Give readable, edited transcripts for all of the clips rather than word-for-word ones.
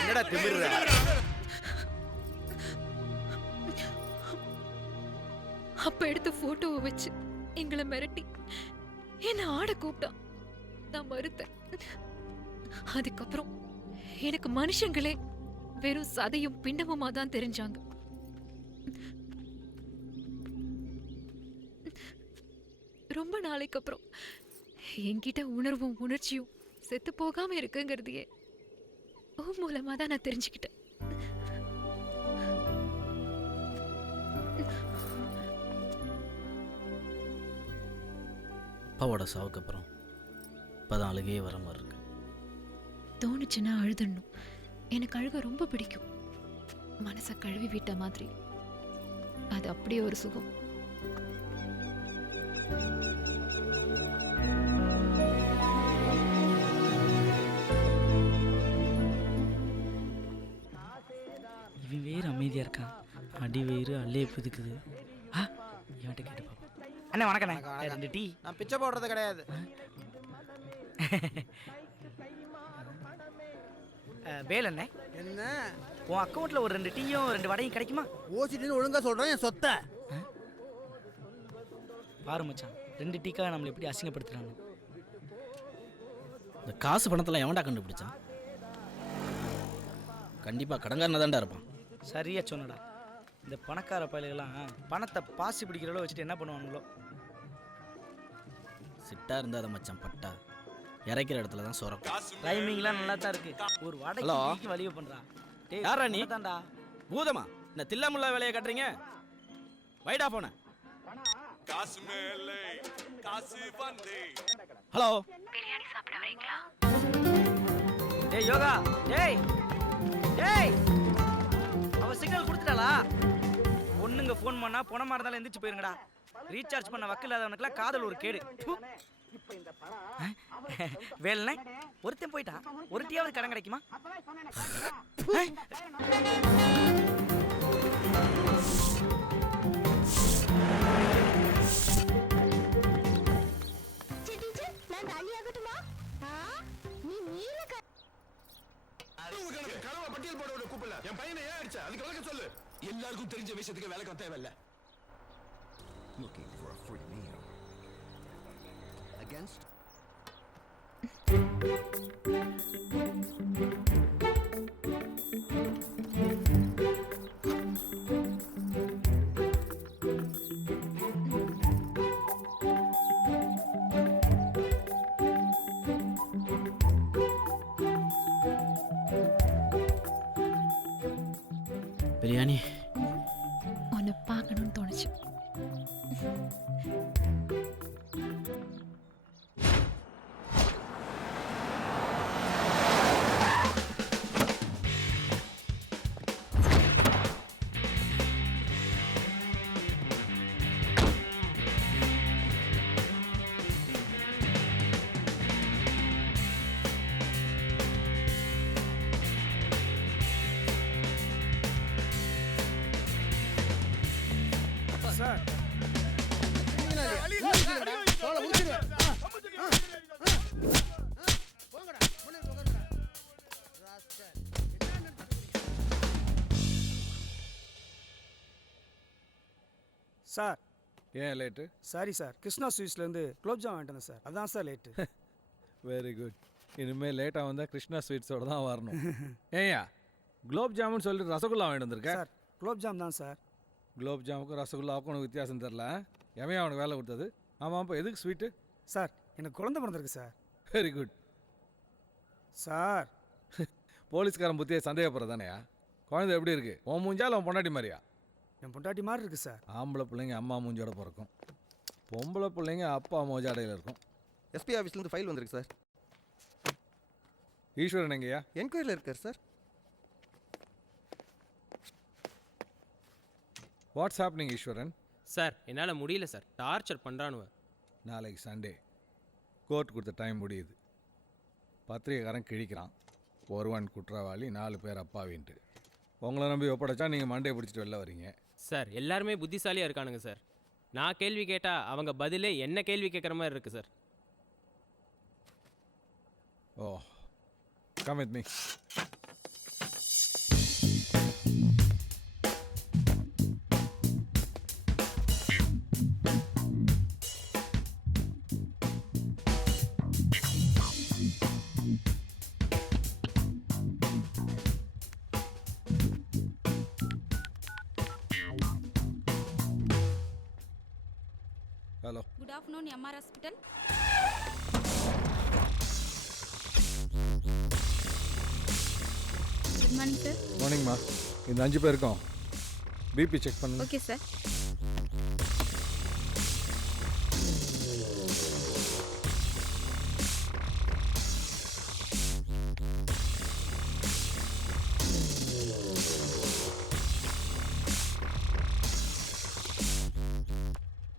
என்னடா திமிர்ற? அப்ப எடுத்த போட்டோவை வச்சு எங்களை மிரட்டி என்ன ஆட கூப்பிட்டான். நான் மறுத்தேன். அதுக்கப்புறம் எனக்கு மனுஷங்களே வெறும் சதையும் பிண்டமுமா தான் தெரிஞ்சாங்க. ரொம்ப நாளைக்கு அப்புறம் என்கிட்ட உணர்வும் உணர்ச்சியும் செத்து போகாம இருக்குங்கிறதையே மூலமா தான் நான் தெரிஞ்சுக்கிட்டேன். அப்பாவோட சாவுக்கு அப்புறம் இப்போதான் அழுகையே வர மாதிரி இருக்கு. தோணுச்சுன்னா அழுதுடணும். எனக்கு அழுக ரொம்ப பிடிக்கும். மனசை கழுவி விட்ட மாதிரி. அது அப்படியே ஒரு சுகம். இவன் வேறு அமைதியாக இருக்கான். அடி வேறு அல்லே புதுக்குது. இவன்கிட்ட கேட்டு பாப்பா. அண்ணா வணக்கண்ணே. 2 டீ. நான் பிச்சை போடுறது கிடையாது. வேல் அண்ணே, என்ன உன் அக்கௌண்ட்டில் ஒரு 2 டீயும் 2 வடையும் கிடைக்குமா? ஓசிட்டுன்னு ஒழுங்கா சொல்கிறேன் என் சொத்தை. பாரு மச்சான், 2 டீக்காக நம்மளை எப்படி அசிங்கப்படுத்துறாங்க. இந்த காசு பணத்தெல்லாம் எவன்டா கண்டுபிடிச்சான்? கண்டிப்பாக கடங்காரனா தான்டா இருப்பான். சரியா சொன்னடா. இந்த பணக்கார பயலுகள்லாம் பணத்தை பாசி பிடிக்கிறளோ வச்சுட்டு என்ன பண்ணுவானுங்களோ. சிட்டா இருந்தா அதை மச்சான் பட்டா இறைக்கிற இடத்துல தான் சொரம். டைமிங்லாம் நல்லா தான் இருக்கு. ஒரு வடைக்கு வலிய பண்றான். யாரா நீ? தான்டா பூதமா இந்த தில்லாமுல்லா வேலையை கட்டுறீங்க? வைடா போன. ஹலோ, பிரியாணி சாப்பிட வரீங்களா? டேய் யோகா, டேய் டேய், அவ சிக்னல் கொடுத்துட்டாளா? பொண்ணுங்க ஃபோன் பண்ணா பணமா இருந்தாலும் எந்திரிச்சு போயிருங்கடா. ரீசார்ஜ் பண்ண வக்கு இல்லாதவனுக்குலாம் காதல் ஒரு கேடு. வேலனே, ஒருத்தன் போயிட்டா ஒரு டீயாவது கடன் கிடைக்குமா? பட்டியல் போட கூப்பிடல. என் பையனை ஏன் அடிச்ச? அதுக்கு விளக்கம் சொல்லு. எல்லாருக்கும் தெரிஞ்ச விஷயத்துக்கு விளக்கம் தேவையில்ல. Looking for a free meal. Against biryani உன்னை பார்க்கணும்னு தோணுச்சு. சார், சார் ஏன் லேட்டு? சாரி சார், கிருஷ்ணா ஸ்வீட்ஸ்லேருந்து குலோப்ஜாம் வாங்கிட்டு சார், அதான் சார் லேட்டு. Very good. இனிமேல் லேட்டாக வந்தால் கிருஷ்ணா ஸ்வீட்ஸோட தான் வரணும். ஏயா குலோப் ஜாமுன் சொல்லிட்டு ரசகுல்லா வாங்கிட்டு வந்திருக்கேன். சார் குலோப்ஜாம் தான் சார். குலோப் ஜாமுக்கும் ரசகுல்லாவுக்கும் உனக்கு வித்தியாசம் தெரில. எவன் அவனுக்கு வேலை கொடுத்தது? ஆமாம், இப்போ எதுக்கு ஸ்வீட்டு? சார் எனக்கு குழந்தை பிறந்திருக்கு சார். Very good. சார் போலீஸ்காரன் புத்தியை சந்தேகப்படுறதானேயா? குழந்தை எப்படி இருக்கு? உன் மூஞ்சால் அவன் பொண்டாட்டி மாதிரியா? என் பொண்டாட்டி மாதிரி இருக்கு சார். ஆம்பளை பிள்ளைங்க அம்மா மூஞ்சோட பிறக்கும், பொம்பளை பிள்ளைங்க அப்பா மோஜாடையில் இருக்கும். எஸ்பி ஆஃபீஸ்லேருந்து ஃபைல் வந்திருக்கு சார். ஈஸ்வரன் எங்கேயா? என்கொயரியில் இருக்கார் சார். வாட்ஸ் ஹேப்பனிங் ஈஸ்வரன்? சார் என்னால் முடியல சார், டார்ச்சர் பண்ணுறானுவ. நாளைக்கு சண்டே, கோர்ட் கொடுத்த டைம் முடியுது. பத்திரிகைக்காரன் கிழிக்கிறான், ஒருவன் குற்றவாளி 4 பேர் அப்பாவின்ட்டு. உங்களை நம்பி ஒப்படைச்சா நீங்கள் மண்டையை பிடிச்சிட்டு வெளில வரீங்க. சார் எல்லாருமே புத்திசாலியாக இருக்கானுங்க சார். நான் கேள்வி கேட்டால் அவங்க பதிலே என்ன கேள்வி கேட்குற மாதிரி இருக்குது sir. Oh come with me. Hello. Good afternoon, MR Hospital. Good morning, sir. மார்னிங்மா. இந்த 5 பேருக்கும் பிபி செக் பண்ணுங்க. Okay, sir.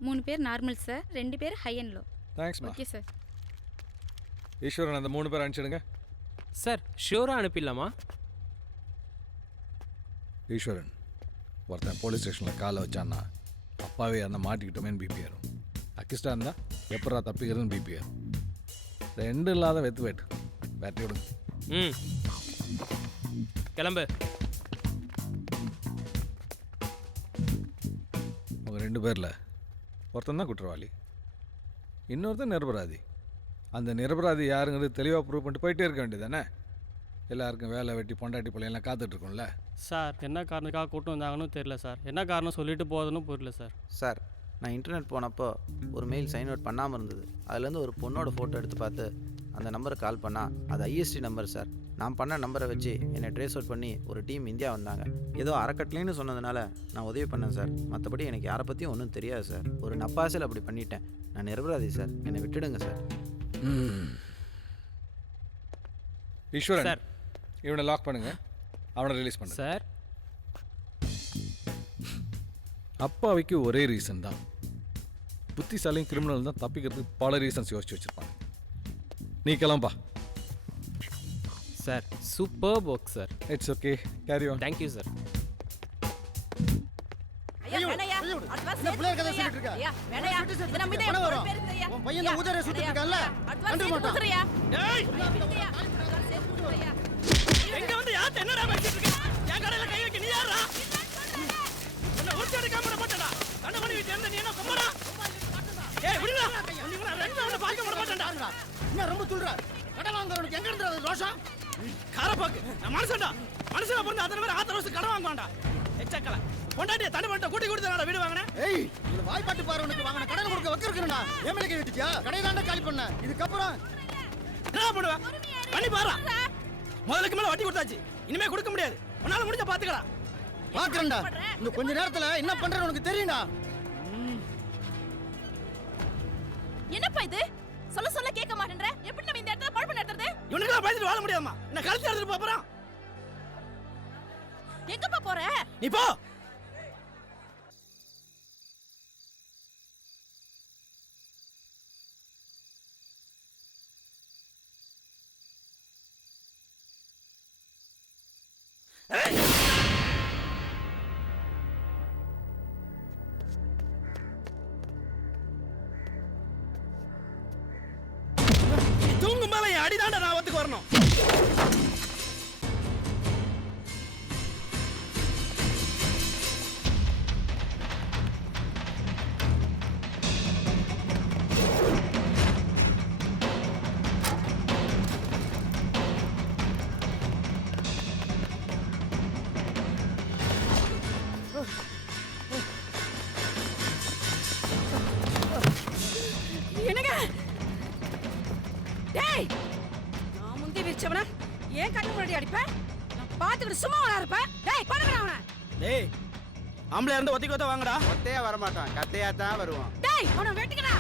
மூணு பேர் நார்மல் சார், 2 பேர் ஹை அண்ட் லோ. தேங்க்ஸ்மா. Okay sir. ஈஸ்வரன் அந்த 3 பேர் அனுப்பிச்சிடுங்க. சார் ஷியோராக அனுப்பிடலாமா? ஈஸ்வரன் ஒருத்தன் போலீஸ் ஸ்டேஷனில் காலை வச்சான்னா அப்பாவே அந்த மாட்டிக்கிட்டோமேன்னு பிபி ஏறும். அக்கிஸ்டா இருந்தால் எப்படா தப்பிக்கிறதுன்னு பிபி ஏறும். 2 இல்லாத வெத்து வேட்டு பேட்டரி விடுங்க. ம் கிளம்பு. அவங்க 2 பேரில் ஒருத்தன் தான் குற்றவாளி, இன்னொருத்தன் நிரபராதி. அந்த நிரபராதி யாருங்கிறது தெளிவாக ப்ரூவ் பண்ணிட்டு போயிட்டே இருக்க வேண்டியது தானே? எல்லாருக்கும் வேலை வெட்டி பொண்டாட்டி பிள்ளைங்களாம் காத்துட்ருக்கோம்ல. சார் என்ன காரணத்துக்காக கூட்டம் வந்தாங்கன்னு தெரியல சார். என்ன காரணம் சொல்லிட்டு போகுதுன்னு புரியல சார். சார் நான் இன்டர்நெட் போனப்போ ஒரு மெயில் சைன் அவுட் பண்ணாமல் இருந்தது. அதுலேருந்து ஒரு பொண்ணோட ஃபோட்டோ எடுத்து பார்த்து அந்த நம்பருக்கு கால் பண்ணால் அது ஐஎஸ்டி நம்பர் சார். நான் பண்ண நம்பரை வச்சு என்னை ட்ரேஸ் அவுட் பண்ணி ஒரு டீம் இந்தியா வந்தாங்க. ஏதோ அறக்கட்டளைன்னு சொன்னதுனால நான் உதவி பண்ணேன் சார். மற்றபடி எனக்கு யாரை பற்றியும் ஒன்றும் தெரியாது சார். ஒரு நப்பாசல் அப்படி பண்ணிட்டேன். நான் நிரபராதி சார், என்னை விட்டுடுங்க சார். ஈஸ்வரன் சார். இவனை லாக் பண்ணுங்க, அவனை ரிலீஸ் பண்ணுங்க. சார் அப்பாவிக்கு ஒரே ரீசன் தான். புத்திசாலியும் கிரிமினல் தான் தப்பிக்கிறதுக்கு பல ரீசன்ஸ் யோசிச்சு வச்சிருப்பாங்க. நீ கிளம்பா. Sir super work sir. It's okay, carry on. Thank you sir. எங்க வந்து யார் என்னடா பேசிட்டு இருக்க? என் கடையில கை வைக்க நீ யாரா? என்ன ஒரு சைடு காமற மாட்டடா. கண்ண பண்ணி வீட்ல இருந்து நீ என்ன கொம்படா? ஏய் விடுடா. நீ கூட ரெண்டு அவன பாக்க விட மாட்டடா. என்ன ரொம்ப சொல்ற? கடை வாங்குறவனுக்கு எங்க இருந்து ரோஷம்? காரப்பாக்கு. நான் மனுஷன்டா. மனுஷனா பொண்ணு அத்தனை பேர் ஆத்திர வருஷம் கடை வாங்குவான்டா. எச்சக்கல. பொண்டாட்டிய தண்ணி பண்ணிட்ட கூட்டி கொடுத்தா வீடு வாங்குனே. ஏய் இந்த வாய்ப்பாட்டு பாறவனுக்கு வாங்குன கடையில கொடுக்க வச்சிருக்கேன்டா. ஏமேல கை விட்டுச்சியா? கடையை தாண்டா காலி பண்ண. இதுக்கு அப்புறம் என்ன பண்ணுவ? பண்ணி பாறா. முதலுக்கு மேல வட்டி கொடுத்தாச்சு. இனிமே கொடுக்க முடியாது. உன்னால முடிஞ்ச பாத்துக்கடா. பாக்குறேன்டா. இந்த கொஞ்ச நேரத்துல என்ன பண்றேன்னு உனக்கு தெரியும்டா. என்னப்பா இது? சொல்ல சொல்ல கேட்க மாட்டேன்ற. எப்படி நம்ம இந்த இடத்துல பழப்பு நடத்துறது? இவனுக்கு பயந்துட்டு வாழ முடியாதுமா. என்ன கழுத்து எடுத்துட்டு போறா? எங்கப்பா போற? நீ போ. தூங்கும் மேல என் அடிதாண்ட நான் ஒத்துக்கு வரணும். என்னங்க? டேய் நான் முந்தி விரிச்சவன ஏன் கண்ணு முன்னாடி அடிப்ப? நான் பாத்துக்கிட்டு சும்மா வர இருப்ப. டேய் பண்ணுங்கடா அவன. டேய் ஆம்பளை இருந்து ஒத்திக்கு ஒத்த வாங்கடா. ஒத்தையா வர மாட்டான், கட்டையா தான் வருவான். டேய் அவன வெட்டுங்கடா.